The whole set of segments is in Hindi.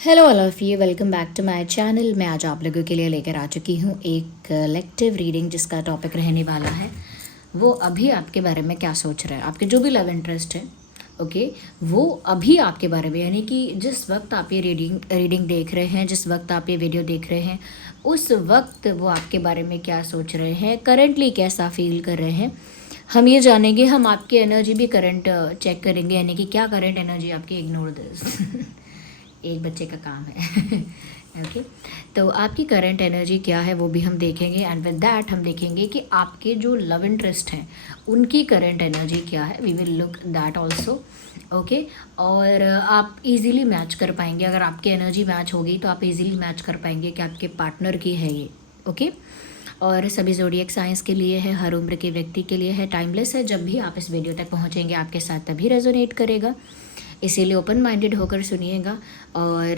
Hello all of you, welcome back to my channel. मैं आज आप लोगों के लिए लेकर आ चुकी हूँ एक कलेक्टिव रीडिंग जिसका टॉपिक रहने वाला है वो अभी आपके बारे में क्या सोच रहा है। आपके जो भी लव इंटरेस्ट है, ओके, वो अभी आपके बारे में, यानी कि जिस वक्त आप ये रीडिंग देख रहे हैं, जिस वक्त आप ये वीडियो देख रहे हैं, उस वक्त वो आपके बारे में क्या सोच रहे हैं, करेंटली कैसा फील कर रहे हैं, हम ये जानेंगे। हम आपकी एनर्जी भी करंट चेक करेंगे, यानी कि क्या करंट एनर्जी आपकी। इग्नोर दिस एक बच्चे का काम है। ओके, तो आपकी करंट एनर्जी क्या है वो भी हम देखेंगे। एंड विद दैट हम देखेंगे कि आपके जो लव इंटरेस्ट हैं उनकी करंट एनर्जी क्या है। We will look that also. Okay, और आप इजीली मैच कर पाएंगे। अगर आपकी एनर्जी मैच होगी तो आप इजीली मैच कर पाएंगे कि आपके पार्टनर की है ये। ओके, और सभी ज़ोडिएक साइंस के लिए है, हर उम्र के व्यक्ति के लिए है, टाइमलेस है। जब भी आप इस वीडियो तक पहुंचेंगे आपके साथ तभी रेजोनेट करेगा, इसीलिए ओपन माइंडेड होकर सुनिएगा। और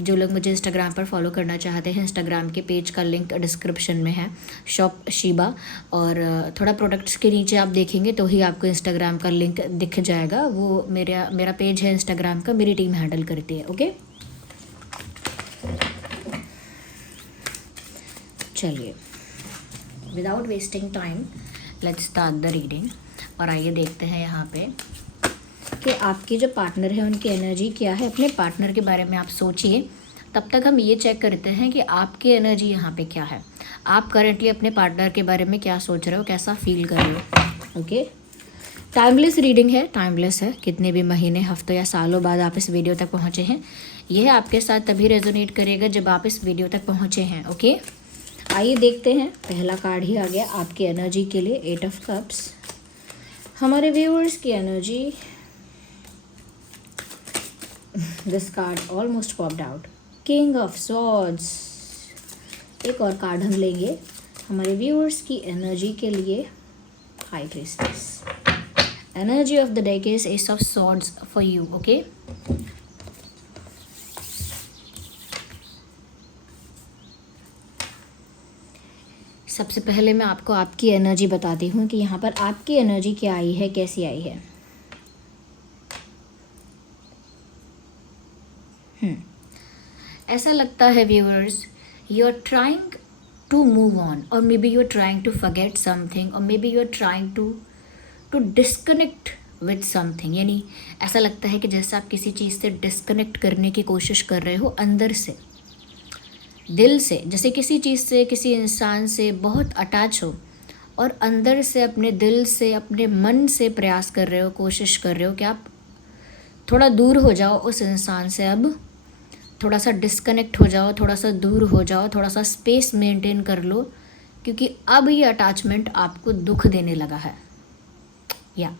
जो लोग मुझे इंस्टाग्राम पर फॉलो करना चाहते हैं, इंस्टाग्राम के पेज का लिंक डिस्क्रिप्शन में है, शॉप शीबा। और थोड़ा प्रोडक्ट्स के नीचे आप देखेंगे तो ही आपको इंस्टाग्राम का लिंक दिख जाएगा। वो मेरा पेज है इंस्टाग्राम का, मेरी टीम हैंडल करती है। ओके, चलिए without wasting time let's start the reading. और आइए देखते हैं यहाँ पे कि आपके जो पार्टनर है उनकी एनर्जी क्या है। अपने पार्टनर के बारे में आप सोचिए, तब तक हम ये चेक करते हैं कि आपकी एनर्जी यहाँ पे क्या है। आप करंटली अपने पार्टनर के बारे में क्या सोच रहे हो, कैसा फील कर रहे हो। ओके, टाइमलेस रीडिंग है, टाइमलेस है। कितने भी महीने, हफ्तों या सालों बाद आप इस वीडियो तक पहुँचे हैं, यह आपके साथ तभी रेजोनेट करेगा जब आप इस वीडियो तक पहुँचे हैं। ओके, आइए देखते हैं। पहला कार्ड ही आ गया आपकी एनर्जी के लिए, 8 ऑफ कप्स। हमारे व्यूअर्स की energy, this card almost popped out, king of swords. एक और कार्ड हम लेंगे हमारे व्यूअर्स की एनर्जी के लिए, high priestess. Energy of the deck is S of swords for you. Okay, सबसे पहले मैं आपको आपकी एनर्जी बताती हूँ कि यहाँ पर आपकी एनर्जी क्या आई है, कैसी आई है। ऐसा लगता है viewers, you are trying to move on, और maybe you are trying to forget something, और maybe you are trying to disconnect with something. यानी ऐसा लगता है कि जैसे आप किसी चीज़ से डिस्कनेक्ट करने की कोशिश कर रहे हो, अंदर से, दिल से, जैसे किसी चीज़ से, किसी इंसान से बहुत अटैच हो, और अंदर से, अपने दिल से, अपने मन से प्रयास कर रहे हो, कोशिश कर रहे हो कि आप थोड़ा दूर हो जाओ उस इंसान से। अब थोड़ा सा डिस्कनेक्ट हो जाओ, थोड़ा सा दूर हो जाओ, थोड़ा सा स्पेस मेंटेन कर लो, क्योंकि अब ये अटैचमेंट आपको दुख देने लगा है। या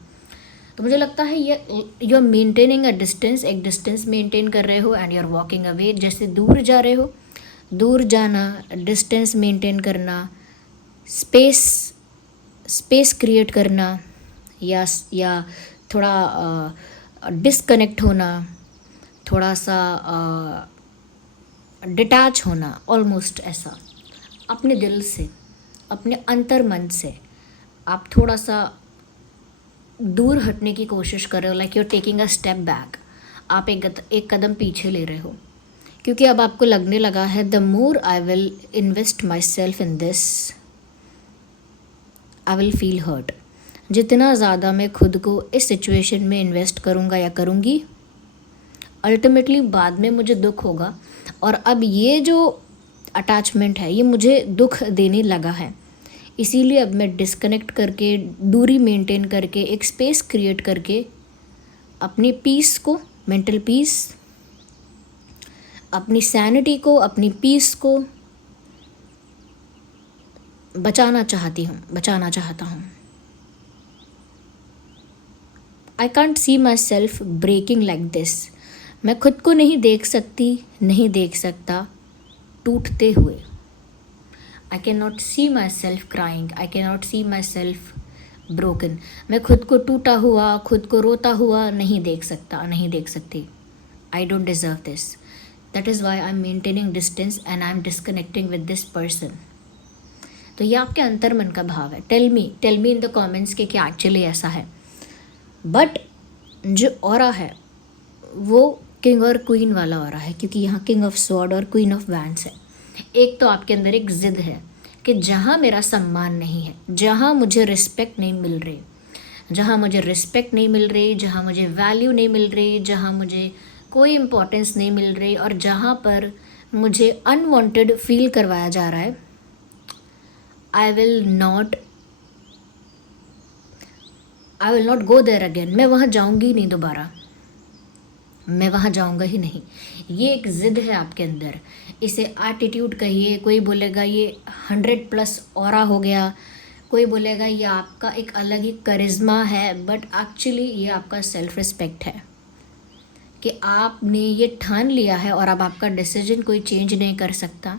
तो मुझे लगता है ये you are maintaining a distance, एक डिस्टेंस मेंटेन कर रहे हो, and you are walking away. जैसे दूर जा रहे हो, दूर जाना, डिस्टेंस मेंटेन करना, स्पेस क्रिएट करना, या थोड़ा डिस्कनेक्ट होना, थोड़ा सा डिटैच होना, ऑलमोस्ट ऐसा अपने दिल से, अपने अंतर मन से आप थोड़ा सा दूर हटने की कोशिश कर रहे हो। Like you are taking a step back, आप एक कदम पीछे ले रहे हो, क्योंकि अब आपको लगने लगा है the more I will invest myself in this, I will feel hurt. जितना ज़्यादा मैं खुद को इस सिचुएशन में इन्वेस्ट करूँगा या करूँगी, अल्टीमेटली बाद में मुझे दुख होगा। और अब ये जो अटैचमेंट है ये मुझे दुख देने लगा है, इसीलिए अब मैं डिस्कनेक्ट करके, दूरी मेंटेन करके, एक स्पेस क्रिएट करके अपनी पीस को, मेंटल पीस, अपनी सैनिटी को, अपनी पीस को बचाना चाहता हूँ। I can't see myself breaking like this. मैं खुद को नहीं देख सकता टूटते हुए। I can not see myself crying, I can not see myself broken. मैं खुद को टूटा हुआ, खुद को रोता हुआ नहीं देख सकती। I don't deserve this, that is why I am maintaining distance and I am disconnecting with this person. तो ये आपके अंतर मन का भाव है। Tell me in the comments के क्या एक्चुअली ऐसा है। बट जो ऑरा है वो किंग और क्वीन वाला ऑरा है, क्योंकि यहाँ किंग ऑफ स्वॉर्ड और क्वीन ऑफ वैंड्स है। एक तो आपके अंदर एक जिद है कि जहाँ मेरा सम्मान नहीं है, जहाँ मुझे रिस्पेक्ट नहीं मिल रही, जहाँ मुझे रिस्पेक्ट नहीं मिल रही, जहाँ मुझे वैल्यू नहीं मिल रही, जहाँ मुझे कोई इम्पोर्टेंस नहीं मिल रही, और जहाँ पर मुझे अनवांटेड फील करवाया जा रहा है, I will not go there again. मैं वहाँ जाऊँगी नहीं दोबारा, मैं वहाँ जाऊँगा ही नहीं। ये एक ज़िद है आपके अंदर, इसे एटीट्यूड कहिए, कोई बोलेगा ये 100+ ऑरा हो गया, कोई बोलेगा ये आपका एक अलग ही करिश्मा है, बट एक्चुअली ये आपका सेल्फ रिस्पेक्ट है कि आपने ये ठान लिया है और अब आपका डिसीजन कोई चेंज नहीं कर सकता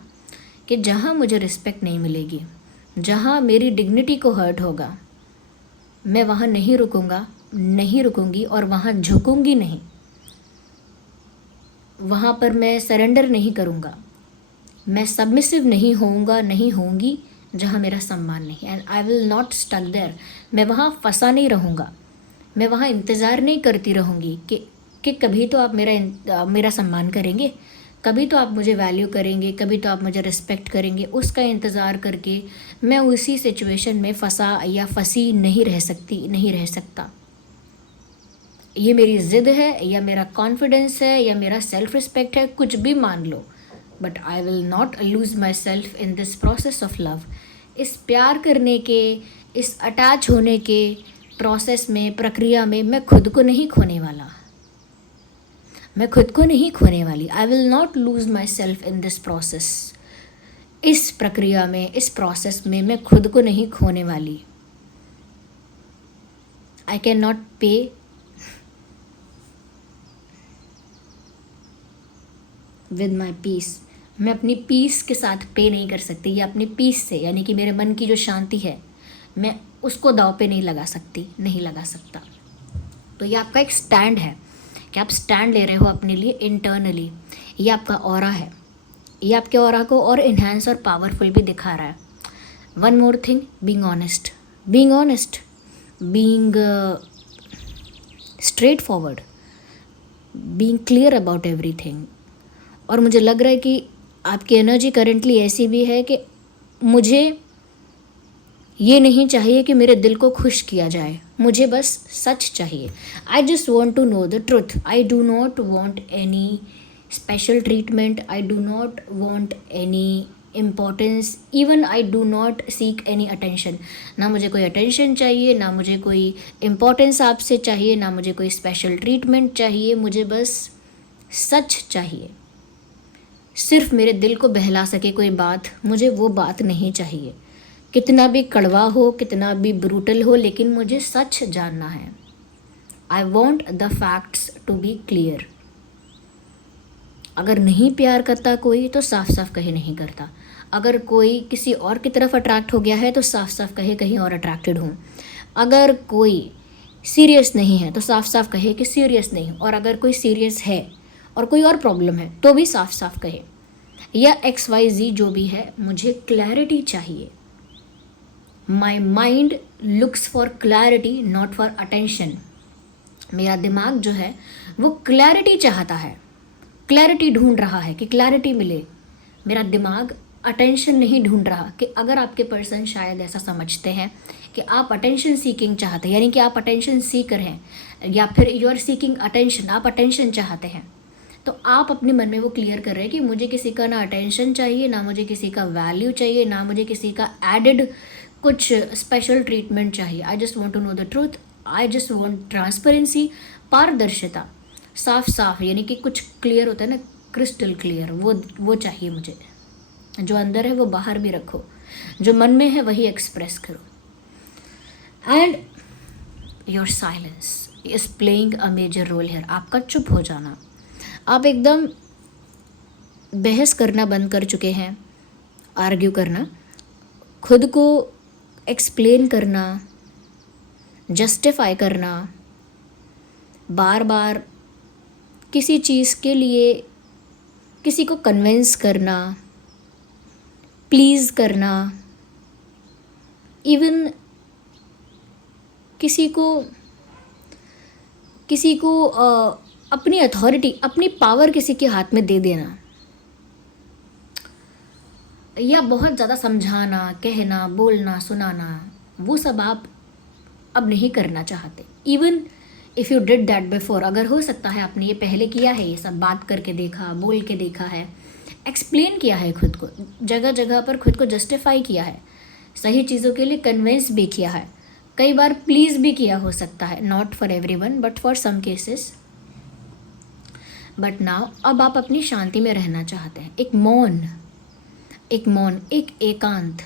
कि जहाँ मुझे रिस्पेक्ट नहीं मिलेगी, जहाँ मेरी डिग्निटी को हर्ट होगा, मैं वहाँ नहीं रुकूंगा, नहीं रुकूंगी, और वहाँ झुकूंगी नहीं, वहाँ पर मैं सरेंडर नहीं करूँगा, मैं सबमिसिव नहीं होऊंगा, नहीं होंगी जहाँ मेरा सम्मान नहीं। And I will not stuck there, मैं वहाँ फंसा नहीं रहूँगा, मैं वहाँ इंतज़ार नहीं करती रहूँगी कि कभी तो आप मेरा सम्मान करेंगे, कभी तो आप मुझे वैल्यू करेंगे, कभी तो आप मुझे रिस्पेक्ट करेंगे। उसका इंतज़ार करके मैं उसी सिचुएशन में फंसा या फंसी नहीं रह सकती, नहीं रह सकता। ये मेरी ज़िद है या मेरा कॉन्फिडेंस है या मेरा सेल्फ रिस्पेक्ट है, कुछ भी मान लो, but I will not lose myself in this process of love. इस प्यार करने के, इस अटैच होने के प्रोसेस में, प्रक्रिया में मैं खुद को नहीं खोने वाला, मैं खुद को नहीं खोने वाली। आई will not lose myself in this process. इस प्रक्रिया में, इस प्रोसेस में मैं खुद को नहीं खोने वाली। आई कैन नॉट पे विद माई पीस। मैं अपनी पीस के साथ पे नहीं कर सकती, या अपनी पीस से, यानी कि मेरे मन की जो शांति है, मैं उसको दाव पे नहीं लगा सकती, नहीं लगा सकता। तो ये आपका एक स्टैंड है कि आप स्टैंड ले रहे हो अपने लिए इंटरनली। ये आपका ऑरा है, ये आपके ऑरा को और इन्हांस और पावरफुल भी दिखा रहा है। One more thing, being honest, being honest, being straight forward, being clear about everything. और मुझे लग रहा है कि आपकी एनर्जी करेंटली ऐसी भी है कि मुझे ये नहीं चाहिए कि मेरे दिल को खुश किया जाए, मुझे बस सच चाहिए। I just want to know the truth. I do not want any special treatment, I do not want any importance, even I do not seek any attention. ना मुझे कोई अटेंशन चाहिए, ना मुझे कोई इम्पोर्टेंस आपसे चाहिए, ना मुझे कोई स्पेशल ट्रीटमेंट चाहिए, मुझे बस सच चाहिए। सिर्फ मेरे दिल को बहला सके कोई बात, मुझे वो बात नहीं चाहिए, कितना भी कड़वा हो, कितना भी ब्रूटल हो, लेकिन मुझे सच जानना है। I want the facts to be clear. अगर नहीं प्यार करता कोई तो साफ साफ कहे नहीं करता। अगर कोई किसी और की तरफ अट्रैक्ट हो गया है तो साफ साफ कहे कहीं और अट्रैक्टेड हूँ। अगर कोई सीरियस नहीं है तो साफ साफ कहे कि सीरियस नहीं हूँ। और अगर कोई सीरियस है और कोई और प्रॉब्लम है तो भी साफ साफ कहे, या XYZ जो भी है, मुझे क्लैरिटी चाहिए। My mind looks for clarity, not for attention. मेरा दिमाग जो है वो क्लैरिटी चाहता है, क्लैरिटी ढूंढ रहा है कि क्लैरिटी मिले। मेरा दिमाग अटेंशन नहीं ढूंढ रहा। कि अगर आपके पर्सन शायद ऐसा समझते हैं कि आप अटेंशन सीकिंग चाहते हैं, यानी कि आप अटेंशन सीकर हैं, या फिर यू आर सीकिंग अटेंशन, आप अटेंशन चाहते हैं, तो आप अपने मन में वो क्लियर कर रहे हैं कि मुझे किसी का ना अटेंशन चाहिए, ना मुझे किसी का वैल्यू चाहिए, ना मुझे किसी का एडेड कुछ स्पेशल ट्रीटमेंट चाहिए। I just want to know the truth, I just want transparency, पारदर्शिता, साफ साफ, यानी कि कुछ क्लियर होता है ना, क्रिस्टल क्लियर, वो चाहिए मुझे। जो अंदर है वो बाहर भी रखो, जो मन में है वही एक्सप्रेस करो। And your silence is playing a major role here. आपका चुप हो जाना, आप एकदम बहस करना बंद कर चुके हैं, आर्ग्यू करना, खुद को एक्सप्लेन करना, जस्टिफाई करना, बार बार किसी चीज़ के लिए किसी को कन्विंस करना, प्लीज़ करना, इवन किसी को अपनी अथॉरिटी, अपनी पावर किसी के हाथ में दे देना, या बहुत ज़्यादा समझाना, कहना, बोलना, सुनाना, वो सब आप अब नहीं करना चाहते। Even if you did that before, अगर हो सकता है आपने ये पहले किया है, ये सब बात करके देखा, बोल के देखा है, एक्सप्लेन किया है खुद को, जगह जगह पर खुद को जस्टिफाई किया है, सही चीज़ों के लिए कन्विंस भी किया है, कई बार प्लीज़ भी किया हो सकता है, not for everyone but for some cases. But now अब आप अपनी शांति में रहना चाहते हैं। एक मौन, एक एकांत,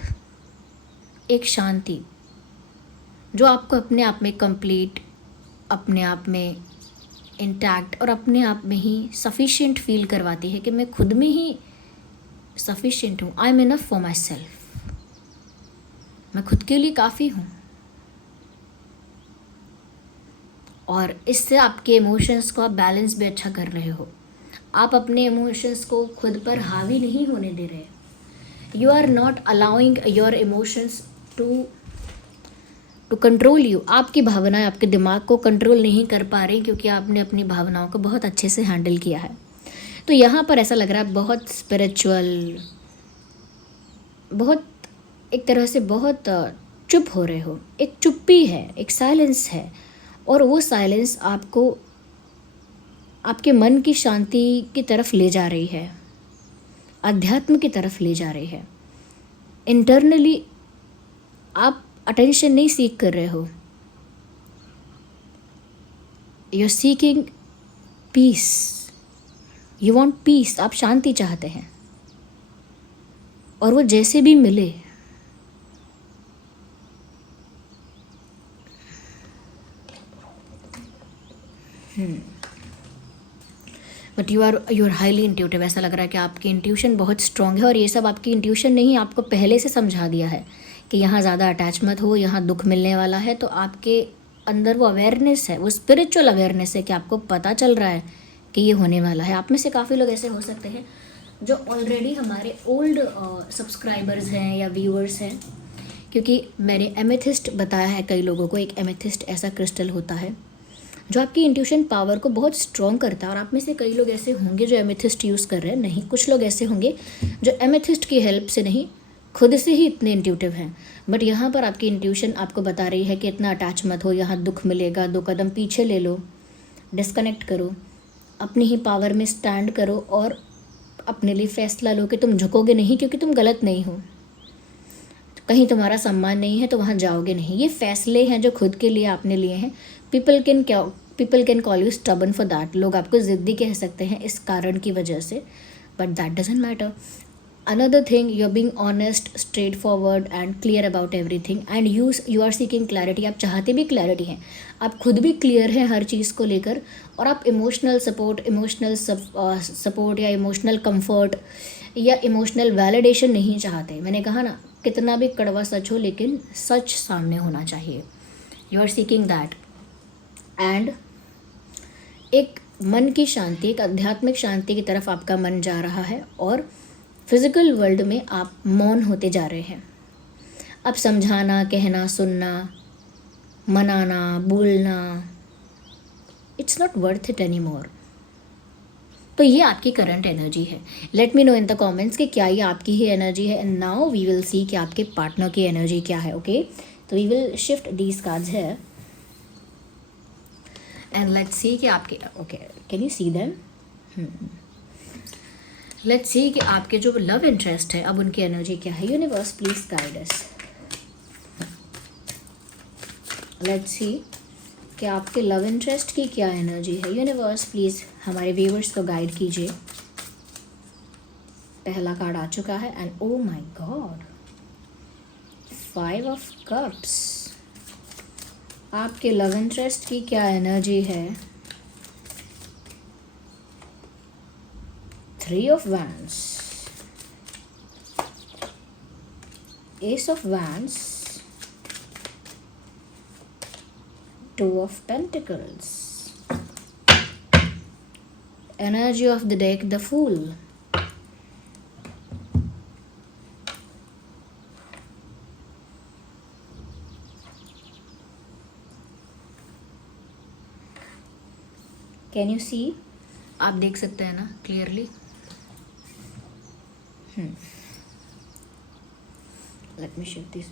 एक शांति जो आपको अपने आप में कंप्लीट, अपने आप में इंटैक्ट और अपने आप में ही सफिशिएंट फील करवाती है कि मैं खुद में ही सफिशिएंट हूँ। I am enough for my self, मैं खुद के लिए काफ़ी हूँ। और इससे आपके इमोशंस को आप बैलेंस भी अच्छा कर रहे हो। आप अपने इमोशंस को खुद पर हावी नहीं होने दे रहे। You are not allowing your emotions to control you. आपकी भावनाएं आपके दिमाग को कंट्रोल नहीं कर पा रही क्योंकि आपने अपनी भावनाओं को बहुत अच्छे से हैंडल किया है। तो यहाँ पर ऐसा लग रहा है बहुत स्पिरिचुअल, बहुत एक तरह से बहुत चुप हो रहे हो। एक चुप्पी है, एक साइलेंस है, और वो साइलेंस आपको आपके मन की शांति की तरफ ले जा रही है, अध्यात्म की तरफ ले जा रही है। इंटरनली आप अटेंशन नहीं सीख कर रहे हो, you are seeking peace, you want peace. आप शांति चाहते हैं और वो जैसे भी मिले, but you are highly intuitive. ऐसा लग रहा है कि आपकी इंट्यूशन बहुत स्ट्रांग है, और ये सब आपकी इंट्यूशन नहीं, आपको पहले से समझा दिया है कि यहाँ ज़्यादा अटैच मत हो, यहाँ दुख मिलने वाला है। तो आपके अंदर वो अवेयरनेस है, वो स्पिरिचुअल अवेयरनेस है कि आपको पता चल रहा है कि ये होने वाला है। आप में से काफ़ी लोग ऐसे हो सकते हैं जो ऑलरेडी हमारे ओल्ड सब्सक्राइबर्स हैं या व्यूअर्स हैं, क्योंकि मैंने एमेथिस्ट बताया है कई लोगों को। एक एमेथिस्ट ऐसा क्रिस्टल होता है जो आपकी इंट्यूशन पावर को बहुत स्ट्रॉन्ग करता है। और आप में से कई लोग ऐसे होंगे जो एमेथिस्ट यूज़ कर रहे हैं, नहीं, कुछ लोग ऐसे होंगे जो एमेथिस्ट की हेल्प से नहीं, खुद से ही इतने इंट्यूटिव हैं। बट यहाँ पर आपकी इंट्यूशन आपको बता रही है कि इतना अटैच मत हो, यहाँ दुख मिलेगा, 2 कदम पीछे ले लो, डिस्कनेक्ट करो, अपनी ही पावर में स्टैंड करो और अपने लिए फैसला लो कि तुम झुकोगे नहीं, क्योंकि तुम गलत नहीं हो। कहीं तुम्हारा सम्मान नहीं है तो वहाँ जाओगे नहीं। ये फैसले हैं जो खुद के लिए आपने लिए हैं। People can call you stubborn for that. लोग आपको ज़िद्दी कह सकते हैं इस कारण की वजह से, but that doesn't matter. Another thing, you are being honest, straightforward and clear about everything, and you are seeking clarity. आप चाहते भी क्लैरिटी हैं, आप खुद भी क्लियर हैं हर चीज़ को लेकर, और आप इमोशनल सपोर्ट या इमोशनल कंफर्ट या इमोशनल वैलिडेशन नहीं चाहते। मैंने कहा ना, कितना भी कड़वा सच हो लेकिन सच सामने होना चाहिए। You are seeking that, and एक मन की शांति, एक आध्यात्मिक शांति की तरफ आपका मन जा रहा है, और फिजिकल वर्ल्ड में आप मौन होते जा रहे हैं। अब समझाना, कहना, सुनना, मनाना, बोलना, it's not worth it any more. तो ये आपकी करंट एनर्जी है। Let me know in the comments कि क्या ये आपकी ही एनर्जी है। And now we will see कि आपके पार्टनर की एनर्जी क्या है। ओके, तो we will shift these cards है एंड लेट्स सी कि आपके, okay, can you see them? Let's see कि आपके जो लव इंटरेस्ट है, अब उनकी एनर्जी क्या है। Universe please guide us. Let's see कि आपके लव इंटरेस्ट की क्या एनर्जी है। यूनिवर्स प्लीज़ हमारे व्यूवर्स को गाइड कीजिए। पहला कार्ड आ चुका है, and oh my God, 5 of cups. आपके लव इंटरेस्ट की क्या एनर्जी है। 3 of wands, ace of wands, 2 of Pentacles, energy of the deck, the Fool. Can you see? आप देख सकते हैं ना clearly? Let me shift this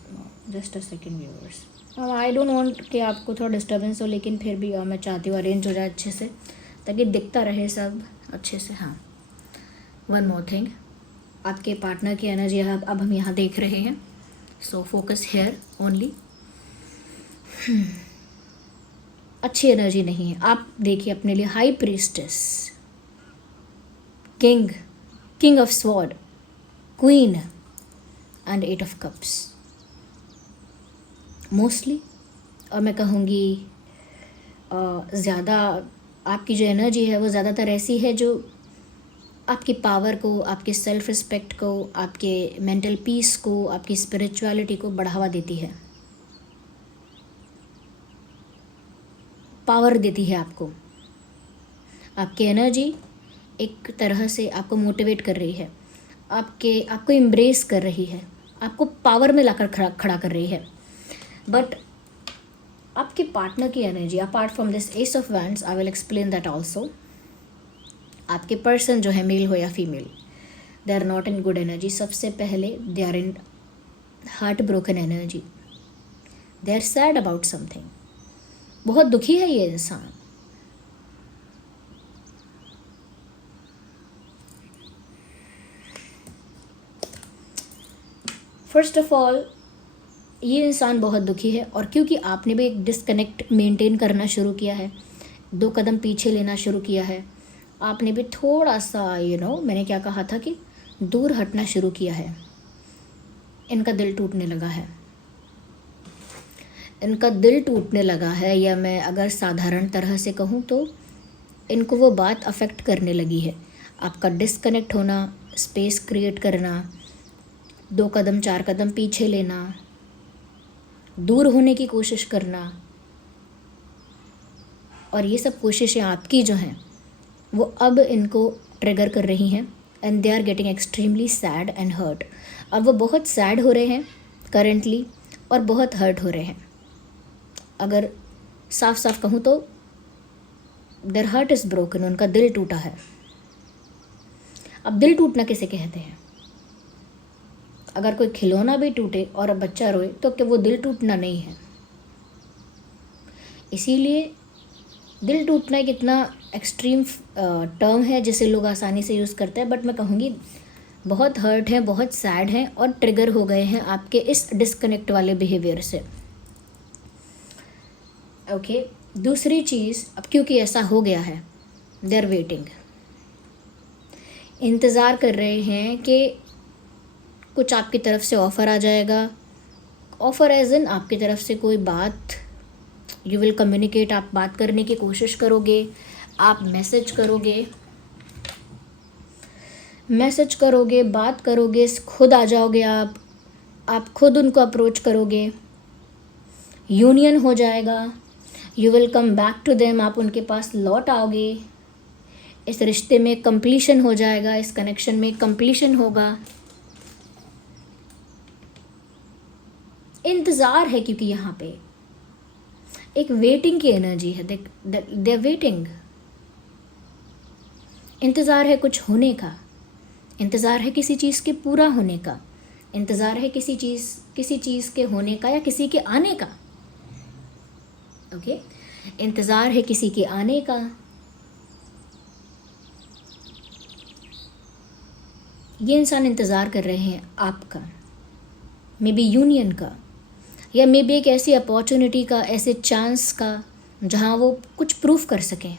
just a second viewers. I don't want कि आपको थोड़ा डिस्टर्बेंस हो, लेकिन फिर भी मैं चाहती हूँ अरेंज हो जाए अच्छे से ताकि दिखता रहे सब अच्छे से. हाँ, वन मोर थिंग, आपके पार्टनर की एनर्जी अब हम यहाँ देख रहे हैं. So focus here only. अच्छी एनर्जी नहीं है. आप देखिए अपने लिए high priestess, king of sword, queen and 8 of cups mostly. और मैं कहूँगी ज़्यादा आपकी जो एनर्जी है वो ज़्यादातर ऐसी है जो आपकी पावर को, आपके सेल्फ रिस्पेक्ट को, आपके मेंटल पीस को, आपकी स्पिरिचुअलिटी को बढ़ावा देती है, पावर देती है आपको. आपकी एनर्जी एक तरह से आपको मोटिवेट कर रही है, आपको एम्ब्रेस कर रही है, आपको पावर में लाकर खड़ा कर रही है. बट आपके पार्टनर की energy apart from this ace of wands, I will explain that also. आपके पर्सन जो है, मेल हो या female, they are not in good energy. सबसे पहले they are in heart broken energy. They are sad about something. बहुत दुखी है ये इंसान. फर्स्ट ऑफ ऑल ये इंसान बहुत दुखी है, और क्योंकि आपने भी एक डिस्कनेक्ट मेंटेन करना शुरू किया है, 2 कदम पीछे लेना शुरू किया है, आपने भी थोड़ा सा मैंने क्या कहा था कि दूर हटना शुरू किया है. इनका दिल टूटने लगा है. इनका दिल टूटने लगा है, या मैं अगर साधारण तरह से कहूँ तो इनको वो बात अफेक्ट करने लगी है. आपका डिस्कनेक्ट होना, स्पेस क्रिएट करना, 2 कदम 4 कदम पीछे लेना, दूर होने की कोशिश करना, और ये सब कोशिशें आपकी जो हैं वो अब इनको ट्रिगर कर रही हैं. And they are getting extremely sad and hurt. अब वो बहुत सैड हो रहे हैं करेंटली, और बहुत हर्ट हो रहे हैं. अगर साफ साफ कहूँ तो देयर हार्ट इज़ ब्रोकन. उनका दिल टूटा है. अब दिल टूटना किसे कहते हैं? अगर कोई खिलौना भी टूटे और बच्चा रोए तो क्या वो दिल टूटना नहीं है? इसीलिए दिल टूटना एक इतना एक्सट्रीम टर्म है जिसे लोग आसानी से यूज़ करते हैं. बट मैं कहूँगी बहुत हर्ट हैं, बहुत सैड हैं, और ट्रिगर हो गए हैं आपके इस डिस्कनेक्ट वाले बिहेवियर से. ओके. दूसरी चीज़, अब क्योंकि ऐसा हो गया है, दे आर वेटिंग. इंतज़ार कर रहे हैं कि कुछ आपकी तरफ से ऑफ़र आ जाएगा. ऑफ़र एज इन आपकी तरफ से कोई बात, यू विल कम्युनिकेट. आप बात करने की कोशिश करोगे, आप मैसेज करोगे, बात करोगे, खुद आ जाओगे. आप खुद उनको अप्रोच करोगे. यूनियन हो जाएगा. You will come back to them. आप उनके पास लौट आओगे. इस रिश्ते में कंप्लीशन हो जाएगा. इस कनेक्शन में कंप्लीशन होगा. इंतज़ार है, क्योंकि यहाँ पे एक वेटिंग की एनर्जी है. They are waiting. इंतज़ार है कुछ होने का. इंतज़ार है किसी चीज़ के पूरा होने का. इंतज़ार है किसी चीज़ के होने का, या किसी के आने का. ओके. इंतज़ार है किसी के आने का. ये इंसान इंतज़ार कर रहे हैं आपका, मे बी यूनियन का, या मे बी एक ऐसी अपॉर्चुनिटी का, ऐसे चांस का जहाँ वो कुछ प्रूफ कर सकें,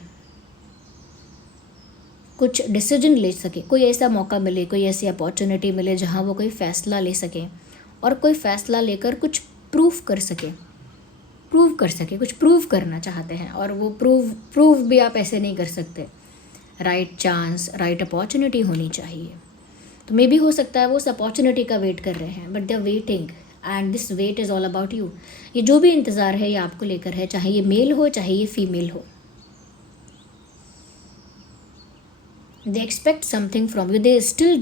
कुछ डिसीजन ले सके. कोई ऐसा मौका मिले, कोई ऐसी अपॉर्चुनिटी मिले जहाँ वो कोई फ़ैसला ले सकें, और कोई फ़ैसला लेकर कुछ प्रूफ कर सके, कुछ प्रूव करना चाहते हैं. और वो प्रूव भी आप ऐसे नहीं कर सकते. राइट चांस, राइट अपॉर्चुनिटी होनी चाहिए. तो मे बी हो सकता है वो उस अपॉर्चुनिटी का वेट कर रहे हैं, but they are waiting, and this wait is all about you. ये जो भी इंतज़ार है ये आपको लेकर है, चाहे ये मेल हो चाहे ये फीमेल हो. दे expect something from you. They still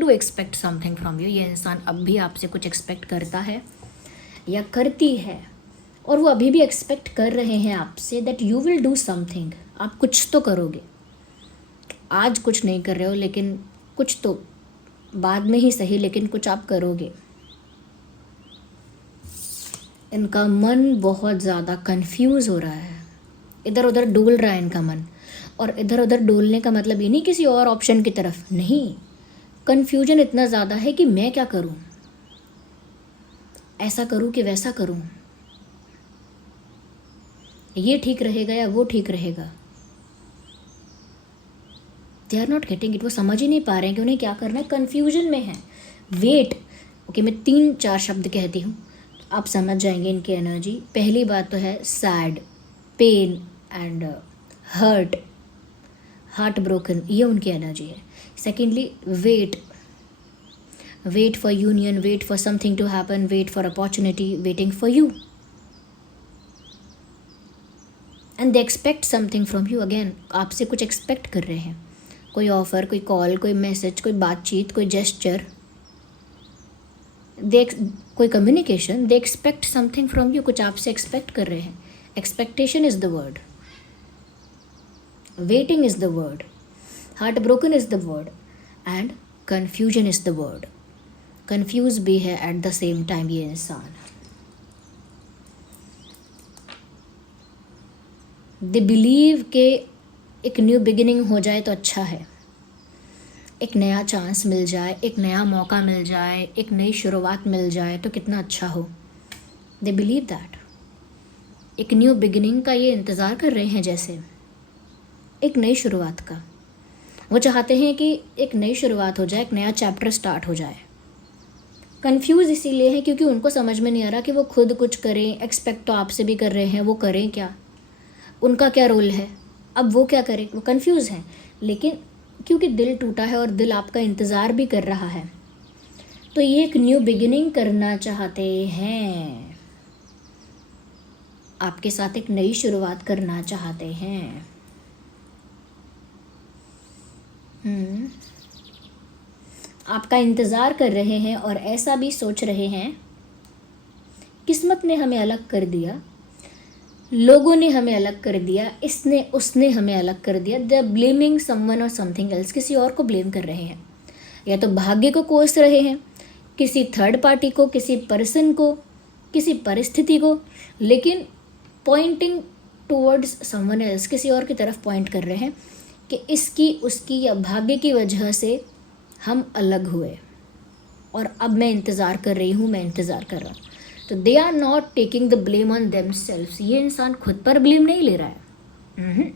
do expect something from you. ये इंसान अब भी आपसे कुछ एक्सपेक्ट करता है या करती है, और वो अभी भी एक्सपेक्ट कर रहे हैं आपसे that you will do something. आप कुछ तो करोगे। आज कुछ नहीं कर रहे हो, लेकिन कुछ तो, बाद में ही सही, लेकिन कुछ आप करोगे। इनका मन बहुत ज़्यादा कंफ्यूज हो रहा है, इधर उधर डोल रहा है इनका मन। और इधर उधर डोलने का मतलब ये नहीं किसी और ऑप्शन की तरफ, नहीं, कन्फ्यूजन इतना ज़्यादा है कि मैं क्या करूं, ऐसा करूं कि वैसा करूं, ये ठीक रहेगा या वो ठीक रहेगा। They are not getting it, वो समझ ही नहीं पा रहे हैं कि उन्हें क्या करना है, कन्फ्यूजन में है। वेट, ओके, मैं 3-4 शब्द कहती हूँ, आप समझ जाएंगे इनकी एनर्जी। पहली बात तो है sad, pain and hurt, heart broken, ये उनकी एनर्जी है। Secondly wait, wait for union, wait for something to happen, wait for opportunity, waiting for you, and they expect something from you. Again आपसे कुछ एक्सपेक्ट कर रहे हैं, कोई ऑफर, कोई कॉल, कोई मैसेज, कोई बातचीत, कोई जेस्चर, कोई communication. They expect something from you, कुछ आपसे एक्सपेक्ट कर रहे हैं। Expectation is the word, waiting is the word, heart broken is the word, and confusion is the word. Confuse भी है एट द सेम टाइम ये इंसान। दे बिलीव के एक न्यू बिगिनिंग हो जाए तो अच्छा है, एक नया चांस मिल जाए, एक नया मौका मिल जाए, एक नई शुरुआत मिल जाए तो कितना अच्छा हो। दे बिलीव दैट, एक न्यू बिगिनिंग का ये इंतज़ार कर रहे हैं, जैसे एक नई शुरुआत का। वो चाहते हैं कि एक नई शुरुआत हो जाए, एक नया चैप्टर स्टार्ट हो जाए। कंफ्यूज इसीलिए है क्योंकि उनको समझ में नहीं आ रहा कि वो खुद कुछ करें, एक्सपेक्ट तो आपसे भी कर रहे हैं, वो करें क्या, उनका क्या रोल है, अब वो क्या करें, वो कंफ्यूज हैं। लेकिन क्योंकि दिल टूटा है और दिल आपका इंतज़ार भी कर रहा है, तो ये एक न्यू बिगिनिंग करना चाहते हैं, आपके साथ एक नई शुरुआत करना चाहते हैं। आपका इंतज़ार कर रहे हैं और ऐसा भी सोच रहे हैं, किस्मत ने हमें अलग कर दिया, लोगों ने हमें अलग कर दिया, इसने उसने हमें अलग कर दिया। दे आर ब्लेमिंग समवन और समथिंग एल्स, किसी और को ब्लेम कर रहे हैं, या तो भाग्य को कोस रहे हैं, किसी थर्ड पार्टी को, किसी पर्सन को, किसी परिस्थिति को, लेकिन पॉइंटिंग टूवर्ड्स समवन एल्स, किसी और की तरफ पॉइंट कर रहे हैं कि इसकी उसकी या भाग्य की वजह से हम अलग हुए और अब मैं इंतज़ार कर रही हूँ, मैं इंतज़ार कर रहा हूँ। तो they are not taking the blame on themselves, ये इंसान खुद पर ब्लेम नहीं ले रहा है।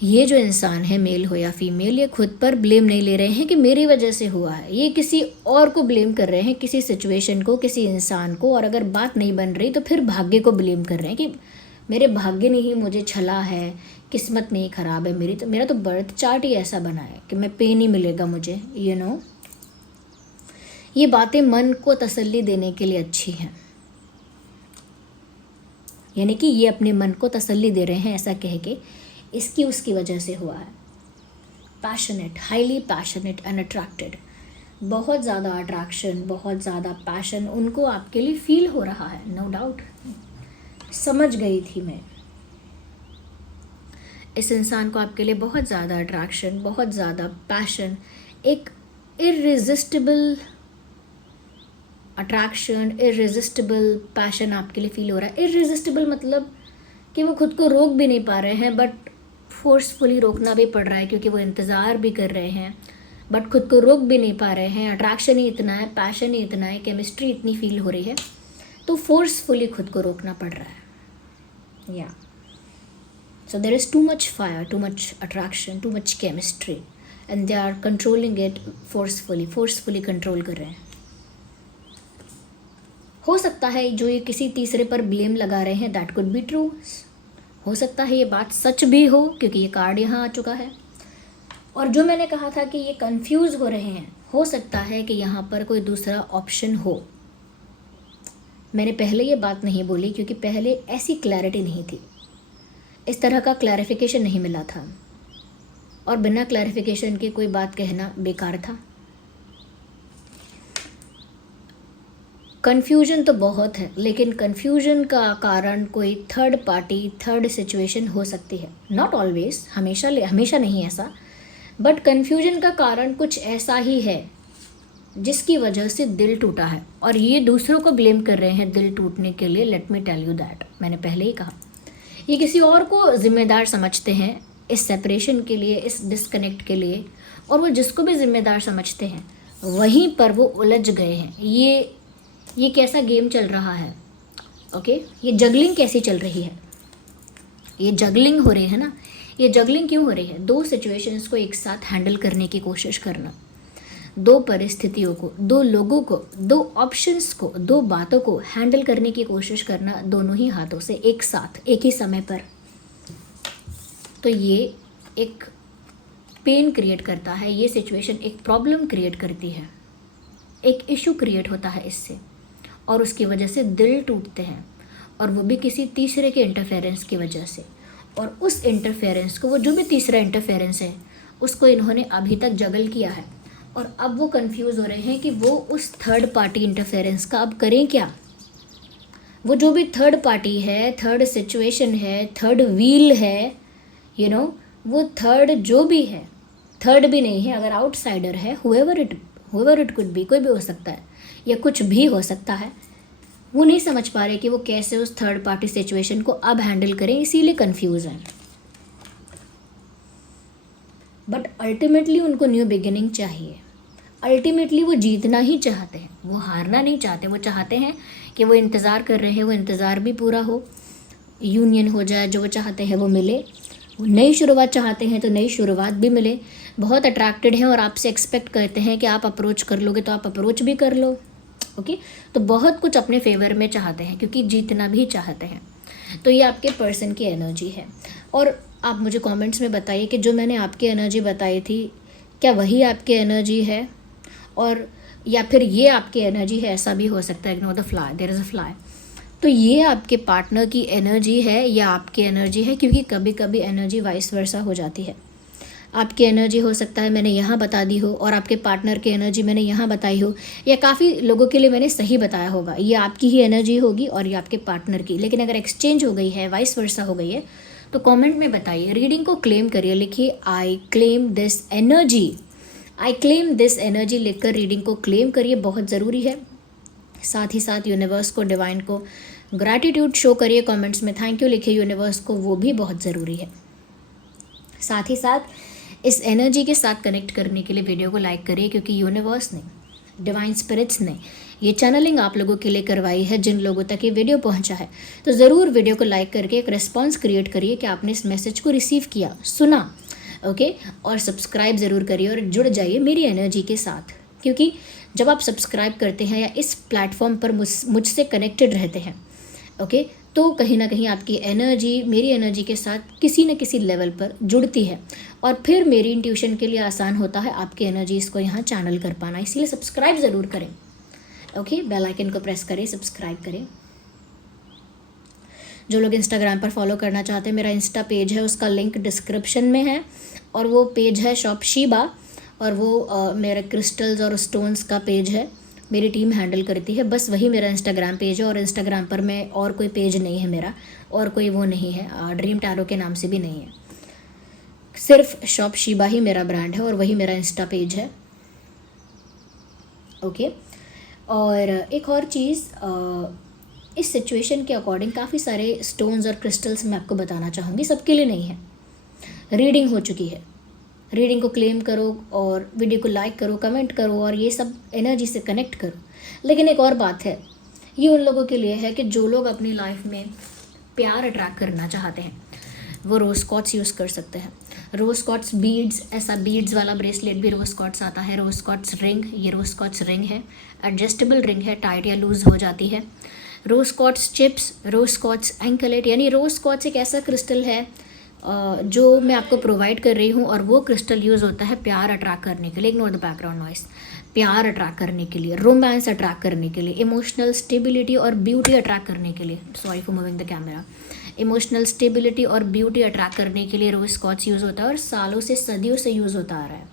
ये जो इंसान है, मेल हो या फीमेल, ये खुद पर ब्लेम नहीं ले रहे हैं कि मेरी वजह से हुआ है, ये किसी और को ब्लेम कर रहे हैं, किसी सिचुएशन को, किसी इंसान को। और अगर बात नहीं बन रही तो फिर भाग्य को ब्लेम कर रहे हैं कि मेरे भाग्य ने ही मुझे छला है, किस्मत नहीं ख़राब है मेरी, तो मेरा तो बर्थ चार्ट ही ऐसा बना है कि मैं पेन ही मिलेगा मुझे, यू नो। ये बातें मन को तसल्ली देने के लिए अच्छी हैं, यानी कि ये अपने मन को तसल्ली दे रहे हैं ऐसा कह के इसकी उसकी वजह से हुआ है। Passionate, highly passionate and attracted, बहुत ज़्यादा अट्रैक्शन, बहुत ज़्यादा पैशन उनको आपके लिए फील हो रहा है, नो डाउट। समझ गई थी मैं, इस इंसान को आपके लिए बहुत ज़्यादा अट्रैक्शन, बहुत ज़्यादा पैशन, एक इररेजिस्टिबल अट्रैक्शन, इररेजिस्टिबल पैशन आपके लिए फील हो रहा है। इररेजिस्टिबल मतलब कि वो खुद को रोक भी नहीं पा रहे हैं, बट फोर्सफुली रोकना भी पड़ रहा है क्योंकि वो इंतज़ार भी कर रहे हैं, बट खुद को रोक भी नहीं पा रहे हैं। अट्रैक्शन ही इतना है, पैशन ही इतना है, केमिस्ट्री इतनी फील हो रही है, तो फोर्सफुली खुद को रोकना पड़ रहा है। या so there is too much fire, too much attraction, too much chemistry, and they are controlling it forcefully control कर रहे हैं। हो सकता है जो ये किसी तीसरे पर ब्लेम लगा रहे हैं, दैट कुड बी ट्रू। हो सकता है ये बात सच भी हो क्योंकि ये कार्ड यहाँ आ चुका है। और जो मैंने कहा था कि ये कंफ्यूज हो रहे हैं, हो सकता है कि यहाँ पर कोई दूसरा ऑप्शन हो। मैंने पहले ये बात नहीं बोली क्योंकि पहले ऐसी क्लैरिटी नहीं थी, इस तरह का क्लैरिफिकेशन नहीं मिला था, और बिना क्लैरिफिकेशन के कोई बात कहना बेकार था। कन्फ्यूजन तो बहुत है, लेकिन कन्फ्यूजन का कारण कोई थर्ड पार्टी, थर्ड सिचुएशन हो सकती है। नॉट ऑलवेज, हमेशा नहीं ऐसा, बट कन्फ्यूजन का कारण कुछ ऐसा ही है जिसकी वजह से दिल टूटा है, और ये दूसरों को ब्लेम कर रहे हैं दिल टूटने के लिए। Let me tell you that, मैंने पहले ही कहा, ये किसी और को जिम्मेदार समझते हैं इस सेपरेशन के लिए, इस डिस्कनेक्ट के लिए, और वो जिसको भी जिम्मेदार समझते हैं वहीं पर वो उलझ गए हैं। ये कैसा गेम चल रहा है, ओके? ये जगलिंग कैसी चल रही है, ये जगलिंग हो रही है ना। ये जगलिंग क्यों हो रही है? दो सिचुएशंस को एक साथ हैंडल करने की कोशिश करना, दो परिस्थितियों को, दो लोगों को, दो ऑप्शंस को, दो बातों को हैंडल करने की कोशिश करना दोनों ही हाथों से एक साथ एक ही समय पर। तो ये एक पेन क्रिएट करता है, ये सिचुएशन एक प्रॉब्लम क्रिएट करती है, एक इशू क्रिएट होता है इससे, और उसकी वजह से दिल टूटते हैं, और वो भी किसी तीसरे के इंटरफेरेंस की वजह से। और उस इंटरफेरेंस को, वो जो भी तीसरा इंटरफेरेंस है, उसको इन्होंने अभी तक जगल किया है, और अब वो कंफ्यूज हो रहे हैं कि वो उस थर्ड पार्टी इंटरफेरेंस का अब करें क्या। वो जो भी थर्ड पार्टी है, थर्ड सिचुएशन है, थर्ड व्हील है, वो थर्ड जो भी है, थर्ड भी नहीं है, अगर आउटसाइडर है, हुएवर इट कुड बी, कोई भी हो सकता है या कुछ भी हो सकता है, वो नहीं समझ पा रहे कि वो कैसे उस थर्ड पार्टी सिचुएशन को अब हैंडल करें, इसीलिए कंफ्यूज हैं। बट अल्टीमेटली उनको न्यू बिगिनिंग चाहिए, अल्टीमेटली वो जीतना ही चाहते हैं, वो हारना नहीं चाहते। वो चाहते हैं कि वो इंतज़ार कर रहे हैं, वो इंतज़ार भी पूरा हो, यूनियन हो जाए, जो वो चाहते हैं वो मिले। वो नई शुरुआत चाहते हैं तो नई शुरुआत भी मिले। बहुत अट्रैक्टेड हैं और आपसे एक्सपेक्ट करते हैं कि आप अप्रोच कर लोगे तो आप अप्रोच भी कर लो, ओके? तो बहुत कुछ अपने फेवर में चाहते हैं, क्योंकि जीतना भी चाहते हैं। तो ये आपके पर्सन की एनर्जी है। और आप मुझे कमेंट्स में बताइए कि जो मैंने आपकी एनर्जी बताई थी, क्या वही आपकी एनर्जी है, और या फिर ये आपकी एनर्जी है, ऐसा भी हो सकता है। Ignore the fly, there is a fly. तो ये आपके पार्टनर की एनर्जी है या आपकी एनर्जी है, क्योंकि कभी कभी एनर्जी वाइस वर्सा हो जाती है। आपकी एनर्जी हो सकता है मैंने यहाँ बता दी हो, और आपके पार्टनर की एनर्जी मैंने यहाँ बताई हो, या काफ़ी लोगों के लिए मैंने सही बताया होगा। ये आपकी ही एनर्जी होगी और ये आपके पार्टनर की। लेकिन अगर एक्सचेंज हो गई है, वाइस वर्सा हो गई है, तो कमेंट में बताइए, रीडिंग को क्लेम करिए, लिखिए I claim this energy, I claim this energy लिखकर रीडिंग को क्लेम करिए, बहुत ज़रूरी है। साथ ही साथ यूनिवर्स को, डिवाइन को ग्रैटिट्यूड शो करिए, कमेंट्स में थैंक यू लिखिए यूनिवर्स को, वो भी बहुत ज़रूरी है। साथ ही साथ इस एनर्जी के साथ कनेक्ट करने के लिए वीडियो को लाइक करिए, क्योंकि यूनिवर्स ने, डिवाइन स्पिरिट्स ने ये चैनलिंग आप लोगों के लिए करवाई है। जिन लोगों तक ये वीडियो पहुंचा है, तो ज़रूर वीडियो को लाइक करके एक रिस्पॉन्स क्रिएट करिए कि आपने इस मैसेज को रिसीव किया, सुना, ओके? और सब्सक्राइब ज़रूर करिए और जुड़ जाइए मेरी एनर्जी के साथ, क्योंकि जब आप सब्सक्राइब करते हैं या इस प्लेटफॉर्म पर मुझसे कनेक्टेड रहते हैं, ओके, तो कहीं ना कहीं आपकी एनर्जी मेरी एनर्जी के साथ किसी न किसी लेवल पर जुड़ती है, और फिर मेरी इंट्यूशन के लिए आसान होता है आपकी एनर्जीज को यहाँ चैनल कर पाना। इसलिए सब्सक्राइब ज़रूर करें, ओके? बेल आइकन को प्रेस करें, सब्सक्राइब करें। जो लोग इंस्टाग्राम पर फॉलो करना चाहते हैं, मेरा इंस्टा पेज है, उसका लिंक डिस्क्रिप्शन में है, और वो पेज है शॉप शीबा, और वो मेरा क्रिस्टल्स और स्टोन्स का पेज है, मेरी टीम हैंडल करती है। बस वही मेरा इंस्टाग्राम पेज है, और इंस्टाग्राम पर मैं और कोई पेज नहीं है मेरा, और कोई वो नहीं है, ड्रीम टैरो के नाम से भी नहीं है, सिर्फ शॉप शीबा ही मेरा ब्रांड है, और वही मेरा इंस्टा पेज है, ओके? और एक और चीज़, इस सिचुएशन के अकॉर्डिंग काफ़ी सारे स्टोन्स और क्रिस्टल्स मैं आपको बताना चाहूँगी, सबके लिए नहीं है। रीडिंग हो चुकी है, रीडिंग को क्लेम करो और वीडियो को लाइक करो, कमेंट करो, और ये सब एनर्जी से कनेक्ट करो। लेकिन एक और बात है, ये उन लोगों के लिए है कि जो लोग अपनी लाइफ में प्यार अट्रैक्ट करना चाहते हैं, वो रोज़ क्वार्ट्स यूज़ कर सकते हैं। रोज़ क्वार्ट्स बीड्स, ऐसा बीड्स वाला ब्रेसलेट भी रोज़ क्वार्ट्स आता है। रोज़ क्वार्ट्स रिंग, ये रोज़ क्वार्ट्स रिंग है, एडजस्टेबल रिंग है, टाइट या लूज़ हो जाती है। Rose quartz chips, rose quartz anklet, यानी रोज़ क्वार्ट्स एक ऐसा क्रिस्टल है जो मैं आपको प्रोवाइड कर रही हूँ, और वो क्रिस्टल यूज़ होता है प्यार अट्रैक्ट करने के लिए। Ignore the background noise. प्यार अट्रैक्ट करने के लिए, रोमांस अट्रैक्ट करने के लिए, इमोशनल स्टेबिलिटी और ब्यूटी अट्रैक्ट करने के लिए, sorry for moving the camera, emotional stability और ब्यूटी अट्रैक्ट करने के लिए रोज़ क्वार्ट्स यूज़ होता है, और सालों से, सदियों से यूज़ होता आ रहा है।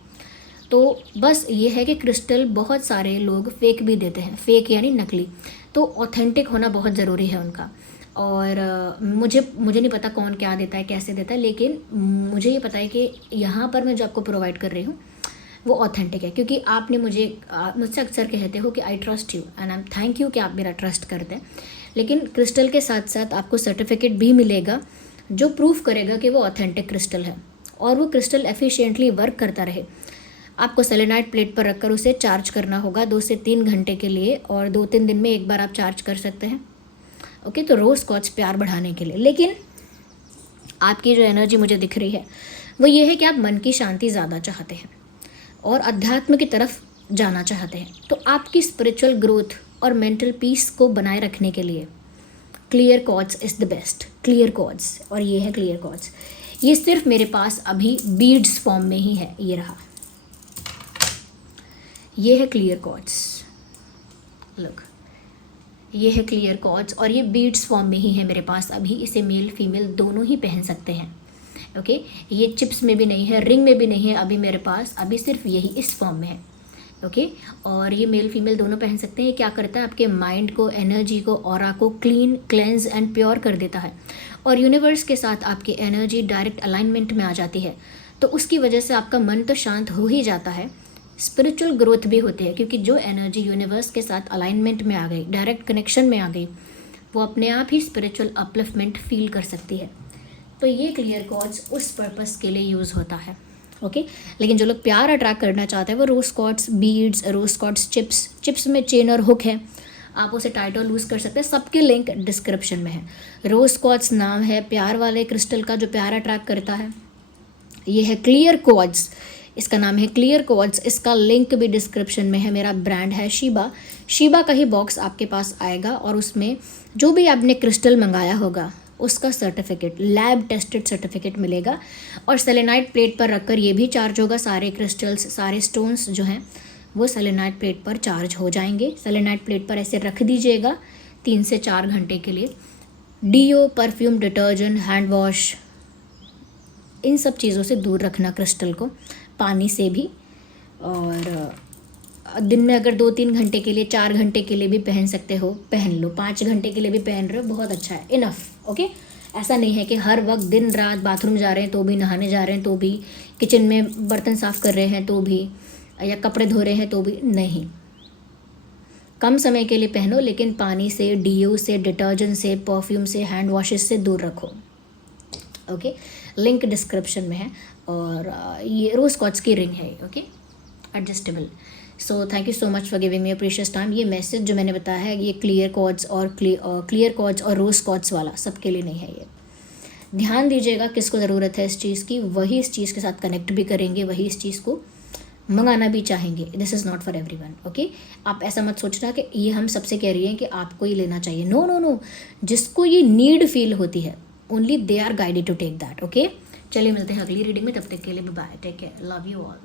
तो बस ये है कि क्रिस्टल बहुत सारे लोग फेक भी देते हैं, फेक यानी नकली, तो ऑथेंटिक होना बहुत ज़रूरी है उनका। और मुझे नहीं पता कौन क्या देता है, कैसे देता है, लेकिन मुझे ये पता है कि यहाँ पर मैं जो आपको प्रोवाइड कर रही हूँ वो ऑथेंटिक है, क्योंकि आपने मुझसे अक्सर कहते हो कि I trust you and I M thank you कि आप मेरा ट्रस्ट करते हैं। लेकिन क्रिस्टल के साथ साथ आपको सर्टिफिकेट भी मिलेगा जो प्रूफ करेगा कि वो ऑथेंटिक क्रिस्टल है और वो क्रिस्टल एफिशिएंटली वर्क करता रहे। आपको सेलेनाइट प्लेट पर रखकर उसे चार्ज करना होगा 2 से 3 घंटे के लिए, और 2-3 दिन में एक बार आप चार्ज कर सकते हैं। ओके, तो रोज़ क्वार्ट्ज प्यार बढ़ाने के लिए। लेकिन आपकी जो एनर्जी मुझे दिख रही है वो ये है कि आप मन की शांति ज़्यादा चाहते हैं और अध्यात्म की तरफ जाना चाहते हैं। तो आपकी स्पिरिचुअल ग्रोथ और मेंटल पीस को बनाए रखने के लिए clear quartz is the best. Clear quartz, और ये है क्लियर क्वार्ट्ज। ये सिर्फ मेरे पास अभी बीड्स फॉर्म में ही है, ये रहा, ये है क्लियर क्वार्ट्ज। लुक, ये है क्लियर क्वार्ट्ज और ये बीड्स फॉर्म में ही है मेरे पास अभी। इसे मेल फीमेल दोनों ही पहन सकते हैं। ओके, ये चिप्स में भी नहीं है, रिंग में भी नहीं है अभी मेरे पास, अभी सिर्फ यही इस फॉर्म में है। ओके, और ये मेल फीमेल दोनों पहन सकते हैं। ये क्या करता है, आपके माइंड को, एनर्जी को, ऑरा को क्लीन, क्लेंज एंड प्योर कर देता है और यूनिवर्स के साथ आपकी एनर्जी डायरेक्ट अलाइनमेंट में आ जाती है। तो उसकी वजह से आपका मन तो शांत हो ही जाता है, स्पिरिचुअल ग्रोथ भी होती है, क्योंकि जो एनर्जी यूनिवर्स के साथ अलाइनमेंट में आ गई, डायरेक्ट कनेक्शन में आ गई, वो अपने आप ही स्पिरिचुअल अपलिफ्टमेंट फील कर सकती है। तो ये क्लियर क्वार्ट्ज उस पर्पस के लिए यूज़ होता है। ओके, लेकिन जो लोग प्यार अट्रैक्ट करना चाहते हैं वो रोज़ क्वार्ट्ज बीड्स, रोज़ क्वार्ट्ज चिप्स में चेन और हुक है, आप उसे टाइट और लूज़ कर सकते हैं। सबके लिंक डिस्क्रिप्शन में है। रोज़ क्वार्ट्ज नाम है प्यार वाले क्रिस्टल का जो प्यार अट्रैक्ट करता है। ये है क्लियर क्वार्ट्ज, इसका नाम है क्लियर क्वार्ट्ज, इसका लिंक भी डिस्क्रिप्शन में है। मेरा ब्रांड है शीबा का ही बॉक्स आपके पास आएगा और उसमें जो भी आपने क्रिस्टल मंगाया होगा उसका सर्टिफिकेट, लैब टेस्टेड सर्टिफिकेट मिलेगा। और सेलेनाइट प्लेट पर रखकर ये भी चार्ज होगा। सारे क्रिस्टल्स, सारे स्टोन्स जो हैं वो सेलेनाइट प्लेट पर चार्ज हो जाएंगे। सेलेनाइट प्लेट पर ऐसे रख दीजिएगा 3 से 4 घंटे के लिए। Deo, perfume, detergent, hand wash, इन सब चीज़ों से दूर रखना क्रिस्टल को, पानी से भी। और दिन में अगर 2-3 घंटे के लिए, 4 घंटे के लिए भी पहन सकते हो, पहन लो। 5 घंटे के लिए भी पहन रहे हो, बहुत अच्छा है, इनफ। ओके, ऐसा नहीं है कि हर वक्त दिन रात बाथरूम जा रहे हैं तो भी, नहाने जा रहे हैं तो भी, किचन में बर्तन साफ़ कर रहे हैं तो भी, या कपड़े धो रहे हैं तो भी, नहीं। कम समय के लिए पहनो, लेकिन पानी से, डीओ से, डिटर्जेंट से, परफ्यूम से, हैंड वॉशेस से दूर रखो। ओके, लिंक डिस्क्रिप्शन में है। और ये रोज़ क्वार्ट्ज की रिंग है, okay, adjustable. So thank you so much for giving me a precious time. ये मैसेज जो मैंने बताया है ये क्लियर क्वार्ट्ज और रोज़ क्वार्ट्ज वाला सबके लिए नहीं है। ये ध्यान दीजिएगा, किसको ज़रूरत है इस चीज़ की, वही इस चीज़ के साथ कनेक्ट भी करेंगे, वही इस चीज़ को मंगाना भी चाहेंगे। This is not for everyone. Okay, आप ऐसा मत सोचना कि ये हम सबसे कह रही हैं कि आपको ही लेना चाहिए। नो नो नो, जिसको ये नीड फील होती है, only they are guided to take that. Okay, चलिए मिलते हैं अगली रीडिंग में, तब तक के लिए bye, take care, love you all.